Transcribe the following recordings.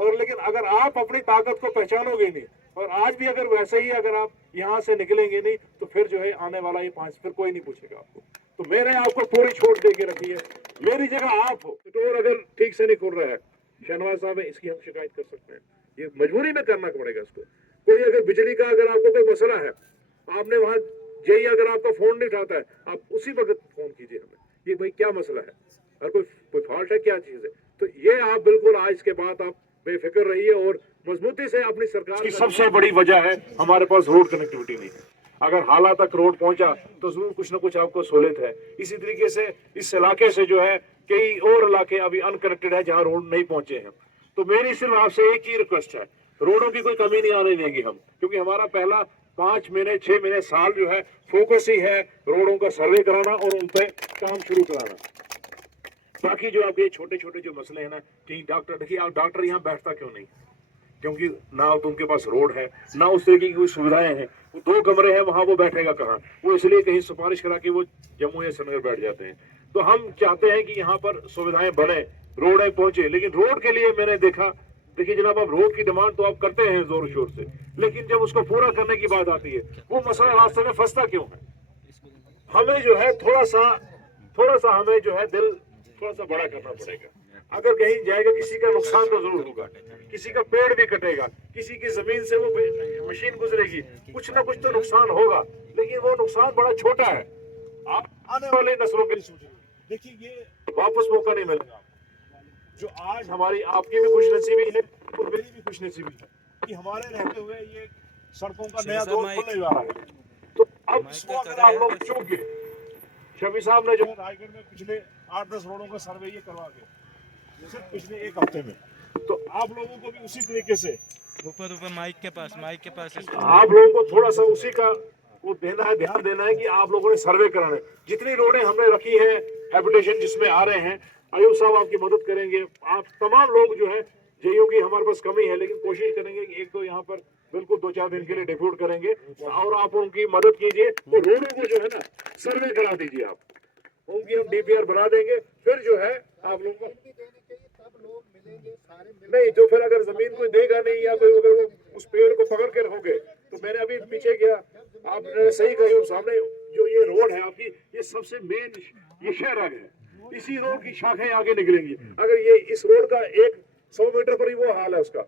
और लेकिन अगर आप अपनी ताकत को पहचानोगे नहीं और आज भी अगर वैसे ही अगर आप यहाँ से निकलेंगे नहीं तो फिर जो है आने वाला ये 5 फिर कोई नहीं पूछेगा आपको। तो मैंने आपको पूरी छूट दे के रखी है, मेरी जगह आप हो। स्टोर अगर ठीक से नहीं खुल रहा है, शहनवाज साहब है, इसकी हम शिकायत कर सकते हैं, ये मजबूरी में करना पड़ेगा इसको। कोई अगर बिजली का अगर आपको कोई मसला है, आपने वहां यही अगर आपका फोन नहीं उठाता है, आप उसी वक्त फोन कीजिए हमें, ये भाई क्या मसला है और कोई फॉल्ट है, क्या चीज है। तो ये आप बिल्कुल आज के बाद आप बेफिक्र रहिए और मजबूती से अपनी सरकार की सबसे बड़ी वजह है हमारे पास रोड कनेक्टिविटी नहीं है। अगर हाला तक रोड पहुंचा तो जरूर कुछ ना कुछ आपको सहूलियत है। इसी तरीके से इस इलाके से जो है कई और इलाके अभी अनकनेक्टेड है जहां रोड नहीं पहुंचे हैं। तो मेरी सिर्फ आपसे एक ही रिक्वेस्ट है, रोडों की कोई कमी नहीं आने देंगे हम, क्योंकि हमारा पहला 5 महीने 6 महीने साल जो है फोकस ही है रोडों का सर्वे कराना और उन पर काम शुरू कराना। बाकी जो आपके छोटे छोटे जो मसले हैं ना, कहीं डॉक्टर, देखिए आप डॉक्टर यहाँ बैठता क्यों नहीं, क्योंकि ना तो उनके पास रोड है ना उस तरीके की कोई सुविधाएं हैं। वो 2 कमरे हैं, वहां वो बैठेगा कहाँ, वो इसलिए कहीं सिफारिश करा के वो जम्मू या श्रीनगर बैठ जाते हैं। तो हम चाहते हैं कि यहाँ पर सुविधाएं बने, रोड पहुंचे। लेकिन रोड के लिए मैंने देखा, देखिए जनाब, आप रोड की डिमांड तो आप करते हैं जोर शोर से, लेकिन जब उसको पूरा करने की बात आती है वो मसला रास्ते में फंसता क्यों है। हमें जो है थोड़ा सा हमें जो है दिल थोड़ा सा बड़ा करना पड़ेगा। अगर कहीं जाएगा किसी का नुकसान तो जरूर होगा, किसी का पेड़ भी कटेगा, किसी की जमीन से वो मशीन गुजरेगी, कुछ ना कुछ तो नुकसान होगा, लेकिन वो नुकसान बड़ा छोटा है। आप आने वाले नस्लों के लिए सोचें, देखिए ये वापस मौका नहीं मिलेगा। जो आज हमारी आपकी भी खुशनसीबी है और मेरी भी खुशनसीबी है कि हमारे रहते हुए ये सड़कों का नया दौर खुलने जा रहा है। तो अब इसको अगर आप लोग चूक गए, शफी साहब ने जो रायगढ़ में पिछले 8-10 रोडों का सर्वे ये करवा के सिर्फ पिछले 1 हफ्ते में, तो आप लोगों को भी उसी तरीके से ऊपर माइक के पास आप लोगों को थोड़ा सा उसी का वो देना है, ध्यान देना है कि आप लोगों ने सर्वे कराना है। जितनी रोडें हमने रखी है हैबिटेशन जिसमें आ रहे हैं, आयुब साहब आपकी मदद करेंगे, आप तमाम लोग जो है जेईओ की हमारे पास कमी है, लेकिन कोशिश करेंगे कि 1-2 यहाँ पर बिल्कुल 2-4 दिन के लिए डिप्यूट करेंगे और आप उनकी मदद कीजिए। तो रोडों को जो है ना सर्वे करा दीजिए, आप उनकी हम डीपीआर बना देंगे, फिर जो है आप लोगों को नहीं तो फिर अगर जमीन कोई देगा नहीं या कोई अगर वो उस पेड़ को पकड़ के रखोगे, तो मैंने अभी पीछे गया, आपने सही कही, सामने जो ये रोड है आपकी, ये सबसे मेन ये शहर है, इसी रोड की शाखाएं आगे निकलेंगी। अगर ये इस रोड का 100 मीटर पर ही वो हाल है उसका,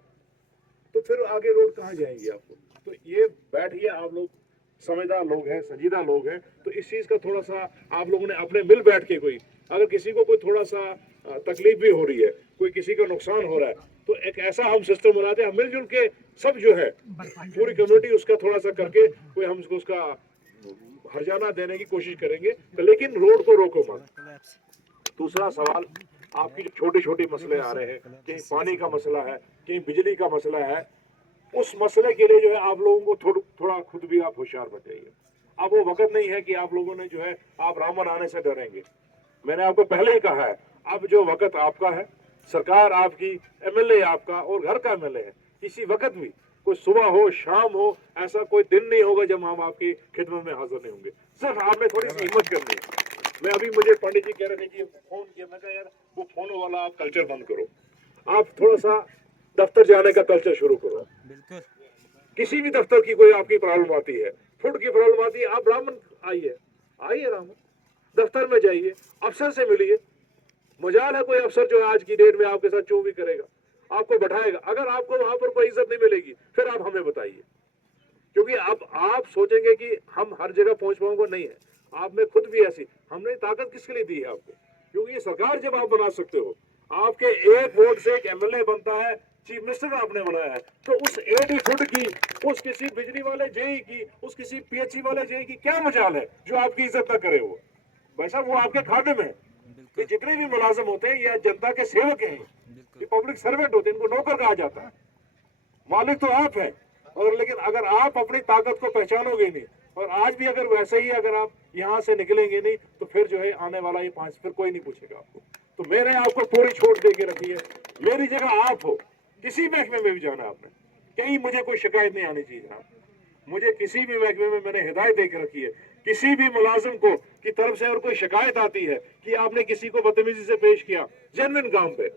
तो फिर आगे रोड कहाँ जाएंगी आपको। तो ये बैठिए, आप लोग समझदार लोग हैं, संजीदा लोग हैं, तो इस चीज का थोड़ा सा आप लोगों ने अपने मिल बैठ के, कोई अगर किसी को कोई थोड़ा सा तकलीफ भी हो रही है, कोई किसी का नुकसान हो रहा है, तो एक ऐसा हम सिस्टम बनाते हैं, हम मिलजुल के सब जो है पूरी कम्युनिटी उसका थोड़ा सा करके कोई हम उसका हर्जाना देने की कोशिश करेंगे, तो लेकिन रोड को रोको मत। दूसरा सवाल, आपकी जो छोटे छोटे मसले आ रहे हैं, कहीं पानी का मसला है, कहीं बिजली का मसला है, उस मसले के लिए जो है आप लोगों को थोड़ा खुद भी आप होशियार बन। अब वो वक्त नहीं है कि आप लोगों ने जो है आप रामन आने से डरेंगे। मैंने आपको पहले ही कहा है, अब जो वक्त आपका है, सरकार आपकी, एमएलए आपका और घर का एमएलए है, किसी वक्त भी कोई सुबह हो शाम हो, ऐसा कोई दिन नहीं होगा जब हम आपकी खिदमत में हाजिर नहीं होंगे। सिर्फ आपने थोड़ी सी हिम्मत करनी है। मैं अभी मुझे पंडित जी कह रहे थे कि फोन किया, मैं कहा यार वो फोन वाला आप कल्चर बंद करो, आप थोड़ा सा दफ्तर जाने का कल्चर शुरू करो। किसी भी दफ्तर की कोई आपकी प्रॉब्लम आती है, फूड की प्रॉब्लम आती है, आप रामन आइए रामन दफ्तर में जाइए, अफसर से मिलिए। मजाल है कोई अफसर जो आज की डेट में आपके साथ चो भी करेगा, आपको बैठाएगा। अगर आपको वहां पर कोई इज्जत नहीं मिलेगी फिर आप हमें बताइए, क्योंकि अब आप सोचेंगे कि हम हर जगह पहुंच पाऊंगा, नहीं है। आप में खुद भी ऐसी, हमने ताकत किसके लिए दी है आपको, क्योंकि ये सरकार जब आप बना सकते हो, आपके एक वोट से एक एमएलए बनता है, चीफ मिनिस्टर आपने बनाया है, तो उस 80 फुट की, उस किसी बिजली वाले जेई की, उस किसी पीएचई वाले जेई की क्या मजाल है जो आपकी इज्जत ना करे। वो भाई साहब वो आपके खाते में, ये जितने भी मुलाजिम होते हैं या जनता के सेवक हैं, ये पब्लिक सर्वेंट होते हैं, इनको नौकर कहा जाता है। मालिक तो आप हैं, और लेकिन अगर आप अपनी ताकत को पहचानोगे नहीं और आज भी अगर वैसे ही अगर आप यहाँ से निकलेंगे नहीं तो फिर जो है आने वाला ये 5 फिर कोई नहीं पूछेगा आपको। तो मैंने आपको पूरी छूट दे के रखी है, मेरी जगह आप हो, किसी महकमे में भी जाना आपने, कहीं मुझे कोई शिकायत नहीं आनी चाहिए। आप मुझे किसी भी महकमे में मैंने हिदायत दे के रखी है, किसी भी मुलाजिम को की तरफ से अगर कोई शिकायत आती है कि आपने किसी को बदतमीजी से पेश किया जेन्युइन काम पे,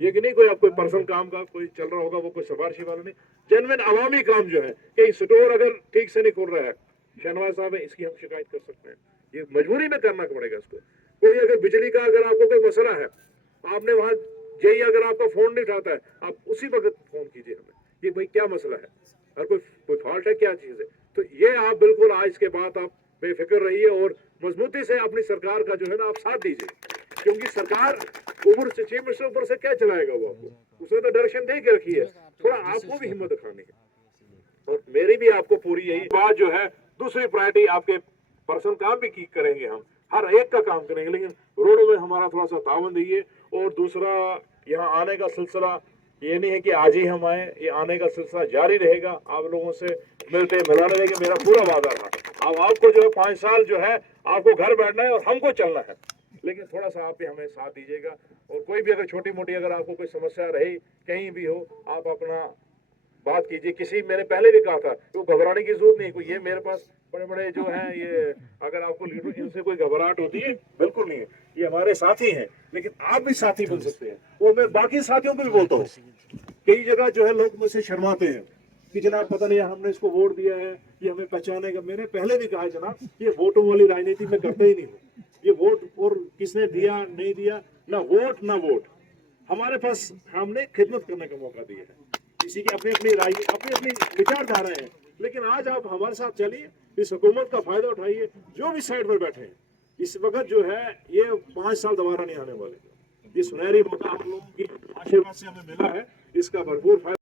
ये कि नहीं कोई आपको पर्सनल काम का कोई चल रहा होगा, वो कोई सिफारिशी वाला नहीं, जेन्युइन अवामी काम जो है। कहीं स्टोर अगर ठीक से नहीं खुल रहा है, शहनवाज साहब है, इसकी हम शिकायत कर सकते हैं, ये मजबूरी में करना पड़ेगा इसको। कोई अगर बिजली का अगर आपको कोई मसला है, आपने वहां यही अगर आपका फोन नहीं उठाता है, आप उसी वक्त फोन कीजिए हमें, ये भाई क्या मसला है, और कोई फॉल्ट है, क्या चीज है। तो ये आप बिल्कुल आज के बाद आप बेफिक्र रहिए और मजबूती से अपनी सरकार का जो है ना आप साथ दीजिए, क्योंकि सरकार ऊपर से चीफ मिनिस्टर ऊपर से क्या चलाएगा वो आपको, उसने तो डायरेक्शन दे के रखी है, थोड़ा आपको भी हिम्मत दिखानी है। और मेरी भी आपको पूरी यही बात जो है, दूसरी प्रायोरिटी आपके पर्सनल काम भी की करेंगे, हम हर एक का काम करेंगे, लेकिन रोडों में हमारा थोड़ा सा तावन दीजिए। और दूसरा, यहाँ आने का सिलसिला ये नहीं है कि आज ही हम आए, ये आने का सिलसिला जारी रहेगा, आप लोगों से मिलते मिलाने रहेंगे, मेरा पूरा वादा था। अब आपको जो है 5 साल जो है आपको घर बैठना है और हमको चलना है, लेकिन थोड़ा सा आप भी हमें साथ दीजिएगा। और कोई भी अगर छोटी मोटी अगर आपको कोई समस्या रही कहीं भी हो, आप अपना बात कीजिए। किसी मैंने पहले भी कहा था तो घबराने की जरूरत नहीं, कोई ये मेरे पास बड़े बड़े जो हैं, ये अगर आपको लीडर इनसे कोई घबराहट होती है, बिल्कुल नहीं है, ये हमारे साथी हैं, लेकिन आप भी साथी बन सकते हैं। और मैं बाकी साथियों को भी बोलता हूँ, कई जगह जो है लोग मुझसे शर्माते हैं कि जनाब पता नहीं हमने इसको वोट दिया है, ये हमें पहचानेगा। मैंने पहले भी कहा है जनाब, ये वोटों वाली राजनीति में करते ही नहीं हूँ। ये वोट और किसने दिया नहीं दिया, ना वोट ना वोट, हमारे पास हमने खिदमत करने का मौका दिया है। किसी की अपनी अपनी राय, अपनी अपनी विचारधारा है, लेकिन आज आप हमारे साथ चलिए, इस हुकूमत का फायदा उठाइए। जो भी साइड पर बैठे हैं इस वक्त जो है, ये 5 साल दोबारा नहीं आने वाले। ये सुनहरी मौका हम लोगों की आशीर्वाद से हमें मिला है, इसका भरपूर फायदा